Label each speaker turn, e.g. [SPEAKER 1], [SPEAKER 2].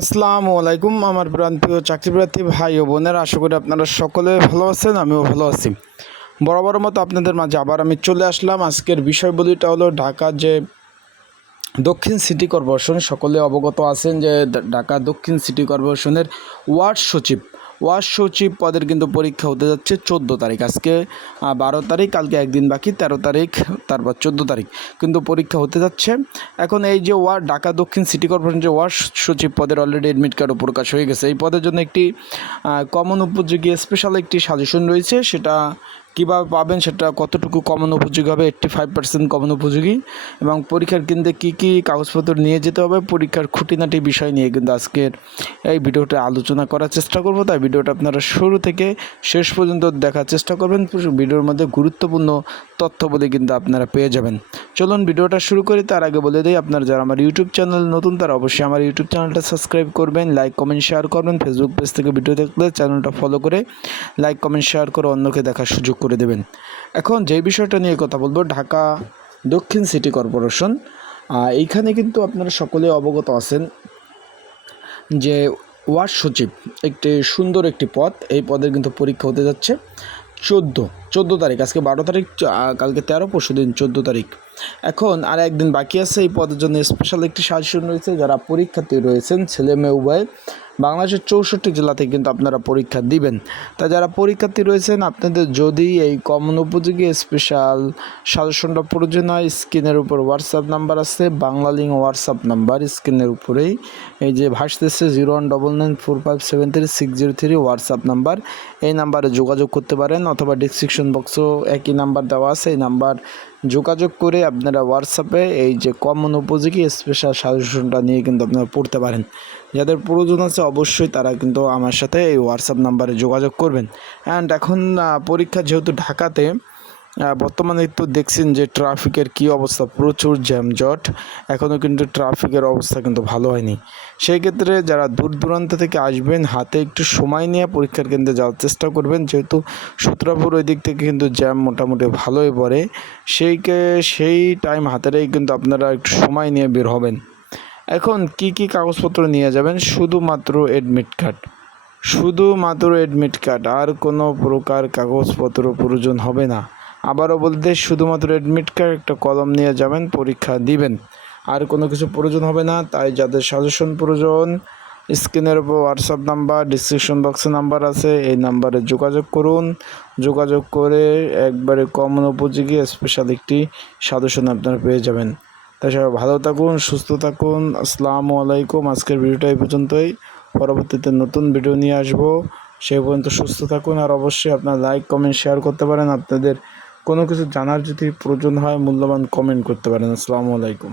[SPEAKER 1] আসসালামু আলাইকুম আমার প্রান্তীয় চাকরিপ্রার্থী ভাই ও বোনেরা, আশা করি আপনারা সকলে ভালো আছেন, আমিও ভালো আছি। বরাবর মতো আপনাদের মাঝে আবার আমি চলে আসলাম। আজকের বিষয়বলিটা হলো ঢাকা যে দক্ষিণ সিটি কর্পোরেশন, সকলে অবগত আছেন যে ঢাকা দক্ষিণ সিটি কর্পোরেশনের ওয়ার্ড সচিব ওয়ার্ড সচিব পদের কিন্তু পরীক্ষা হতে যাচ্ছে চোদ্দ তারিখ। আজকে বারো তারিখ, কালকে একদিন বাকি, তেরো তারিখ, তারপর চোদ্দ তারিখ কিন্তু পরীক্ষা হতে যাচ্ছে। এখন এই যে ওয়ার্ড ঢাকা দক্ষিণ সিটি কর্পোরেশন যে ওয়ার্ড সচিব পদের অলরেডি অ্যাডমিট কার্ডও প্রকাশ হয়ে গেছে। এই পদের জন্য একটি কমন উপযোগী স্পেশাল একটি সাজেশন রয়েছে। সেটা কীভাবে পাবেন সেটা কতটুকু কমন উপযোগী হবে? এইট্টি ফাইভ পার্সেন্ট কমন উপযোগী। এবং পরীক্ষার কেন্দ্রে কী কী কাগজপত্র নিয়ে যেতে হবে? পরীক্ষার খুঁটিনাটি বিষয় নিয়ে কিন্তু আজকের এই ভিডিওটা আলোচনা করার চেষ্টা করব। তাই ভিডিওটা আপনারা শুরু থেকে শেষ পর্যন্ত দেখার চেষ্টা করবেন। ভিডিওর মধ্যে গুরুত্বপূর্ণ তথ্য বলে কিন্তু আপনারা পেয়ে যাবেন। চলুন ভিডিওটা শুরু করি। তার আগে বলে দিই, আপনারা যারা আমার ইউটিউব চ্যানেল নতুন, তারা অবশ্যই আমার ইউটিউব চ্যানেলটা সাবস্ক্রাইব করবেন লাইক কমেন্ট শেয়ার করবেন। ফেসবুক পেজ থেকে ভিডিও দেখলে চ্যানেলটা ফলো করে লাইক কমেন্ট শেয়ার করে অন্যকে দেখার সুযোগ করে দেবেন। এখন যে বিষয়টা নিয়ে কথা বলব, ঢাকা দক্ষিণ সিটি কর্পোরেশন এইখানে কিন্তু আপনারা সকলে অবগত আছেন যে ওয়ার্ড সচিব একটি সুন্দর একটি পদ, এই পদের কিন্তু পরীক্ষা হতে যাচ্ছে চোদ্দ চোদ্দ তারিখ, আজকে বারো তারিখ কালকে তেরো পরশু দিন চোদ্দ তারিখ। এখন আর একদিন বাকি আছে, এই পদের জন্য স্পেশাল একটি সাজেশন রয়েছে, যারা পরীক্ষার্থী রয়েছেন, ছেলে মেয়ে উভয়। বাংলাদেশের চৌষট্টি জেলাতে কিন্তু আপনারা পরীক্ষা দিবেন। তা যারা পরীক্ষার্থী রয়েছেন, আপনাদের যদি এই কমন উপযোগী স্পেশাল সাজেশনটা প্রয়োজন হয়, স্ক্রিনের উপর হোয়াটসঅ্যাপ নাম্বার আছে বাংলা লিঙ্ক হোয়াটসঅ্যাপ নাম্বার স্ক্রিনের উপরেই। এই যে ভাসতেছে zero one double nine four five seven three six zero three WhatsApp number এই নাম্বারে যোগাযোগ করতে পারেন, অথবা ডিসক্রিপশন বক্সও একই নাম্বার দেওয়া আছে, এই নাম্বার যোগাযোগ করে আপনারা হোয়াটসঅ্যাপে এই যে কমন উপযোগী স্পেশাল সাজেশনটা নিয়ে কিন্তু আপনারা পড়তে পারেন। যাদের প্রয়োজন আছে অবশ্যই তারা কিন্তু আমার সাথে এই হোয়াটসঅ্যাপ নাম্বারে যোগাযোগ করবেন। অ্যান্ড এখন পরীক্ষা যেহেতু ঢাকাতে বর্তমানে তো দেখছেন যে ট্রাফিকের কি অবস্থা? প্রচুর জ্যামজট। এখনও কিন্তু ট্রাফিকের অবস্থা কিন্তু ভালো হয়নি। সেই ক্ষেত্রে যারা দূর দূরান্ত থেকে আসবেন, হাতে একটু সময় নিয়ে পরীক্ষার কেন্দ্রে যাওয়ার চেষ্টা করবেন। যেহেতু সূত্রাপুর ওই দিক থেকে কিন্তু জ্যাম মোটামুটি ভালোই পড়ে। সেইকে সেই টাইম হাতে রেখে কিন্তু আপনারা একটু সময় নিয়ে বের হবেন। এখন কি কি কাগজপত্র নিয়ে যাবেন? শুধুমাত্র এডমিট কার্ড শুধুমাত্র এডমিট কার্ড আর কোনো প্রকার কাগজপত্র প্রয়োজন হবে না। আবারও বলতে শুধুমাত্র এডমিট কার্ড একটা কলম নিয়ে যাবেন, পরীক্ষা দিবেন। আর কোনো কিছু প্রয়োজন হবে না, তাই যাদের সাজেশন প্রয়োজন স্ক্রিনের উপর হোয়াটসঅ্যাপ নাম্বার ডিসক্রিপশন বক্সে নাম্বার আছে, এই নাম্বারে যোগাযোগ করুন। যোগাযোগ করে একবারে কমন উপযোগী স্পেশাল একটি সাজেশন আপনারা পেয়ে যাবেন। সবাই ভালো থাকুন, সুস্থ থাকুন, আসসালামু আলাইকুম। আজকের ভিডিওটা এই পর্যন্তই। পরবর্তীতে নতুন ভিডিও নিয়ে আসব। সেই পর্যন্ত সুস্থ থাকুন, আর অবশ্যই আপনার লাইক কমেন্ট শেয়ার করতে পারেন। আপনাদের কোনো কিছু জানার যদি প্রয়োজন হয় মূল্যবান কমেন্ট করতে পারেন। আসসালামু আলাইকুম।